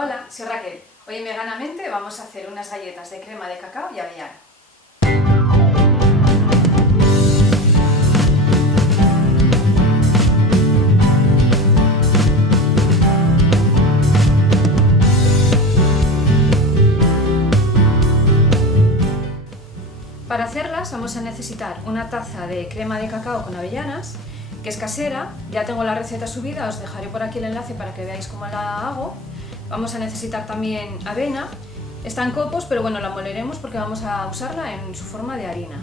Hola, soy Raquel. Hoy en Veganamente vamos a hacer unas galletas de crema de cacao y avellana. Para hacerlas vamos a necesitar una taza de crema de cacao con avellanas, que es casera. Ya tengo la receta subida, os dejaré por aquí el enlace para que veáis cómo la hago. Vamos a necesitar también avena. Está en copos, pero bueno, la moleremos porque vamos a usarla en su forma de harina.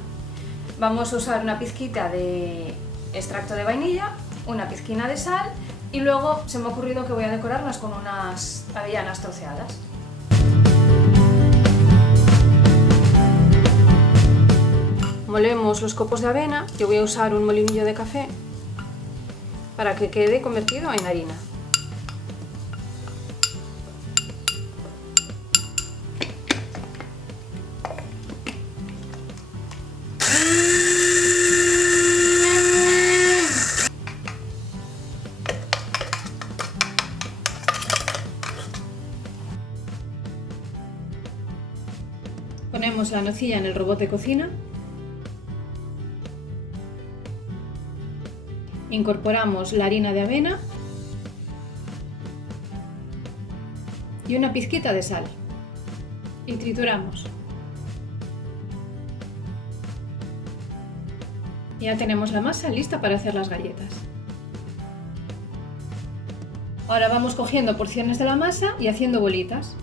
Vamos a usar una pizquita de extracto de vainilla, una pizquina de sal y luego se me ha ocurrido que voy a decorarlas con unas avellanas troceadas. Molemos los copos de avena. Yo voy a usar un molinillo de café para que quede convertido en harina. Ponemos la nocilla en el robot de cocina. Incorporamos la harina de avena y una pizquita de sal y trituramos. Ya tenemos la masa lista para hacer las galletas. Ahora vamos cogiendo porciones de la masa y haciendo bolitas.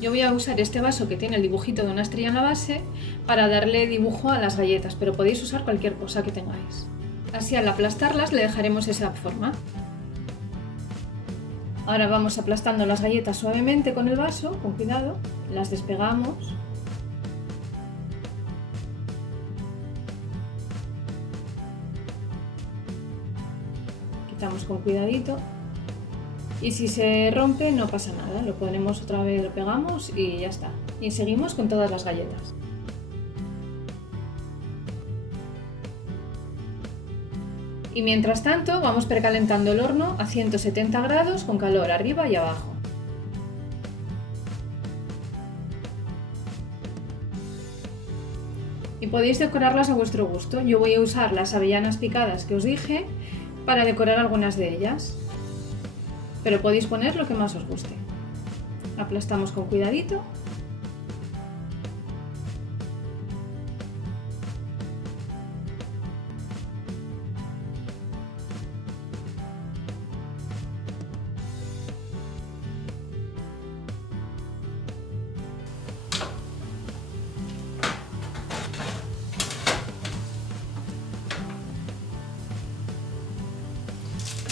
Yo voy a usar este vaso que tiene el dibujito de una estrella en la base para darle dibujo a las galletas, pero podéis usar cualquier cosa que tengáis. Así al aplastarlas le dejaremos esa forma. Ahora vamos aplastando las galletas suavemente con el vaso, con cuidado, las despegamos. Quitamos con cuidadito. Y si se rompe no pasa nada, lo ponemos otra vez, lo pegamos y ya está. Y seguimos con todas las galletas. Y mientras tanto vamos precalentando el horno a 170 grados con calor arriba y abajo. Y podéis decorarlas a vuestro gusto. Yo voy a usar las avellanas picadas que os dije para decorar algunas de ellas. Pero podéis poner lo que más os guste. Aplastamos con cuidadito.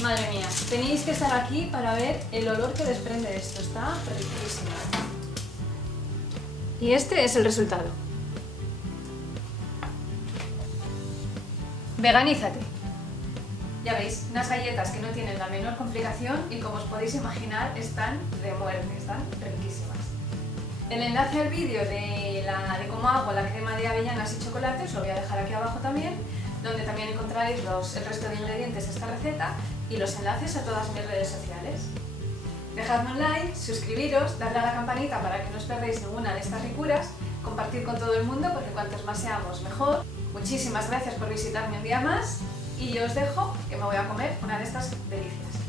Madre mía, tenéis que estar aquí para ver el olor que desprende esto, está riquísimo. Y este es el resultado. Veganízate. Ya veis, unas galletas que no tienen la menor complicación y como os podéis imaginar están de muerte, están riquísimas. El enlace al vídeo de cómo hago la crema de avellanas y chocolate os lo voy a dejar aquí abajo también, donde también encontraréis el resto de ingredientes de esta receta y los enlaces a todas mis redes sociales. Dejadme un like, suscribiros, darle a la campanita para que no os perdáis ninguna de estas ricuras, compartir con todo el mundo porque cuantos más seamos mejor. Muchísimas gracias por visitarme un día más y yo os dejo que me voy a comer una de estas delicias.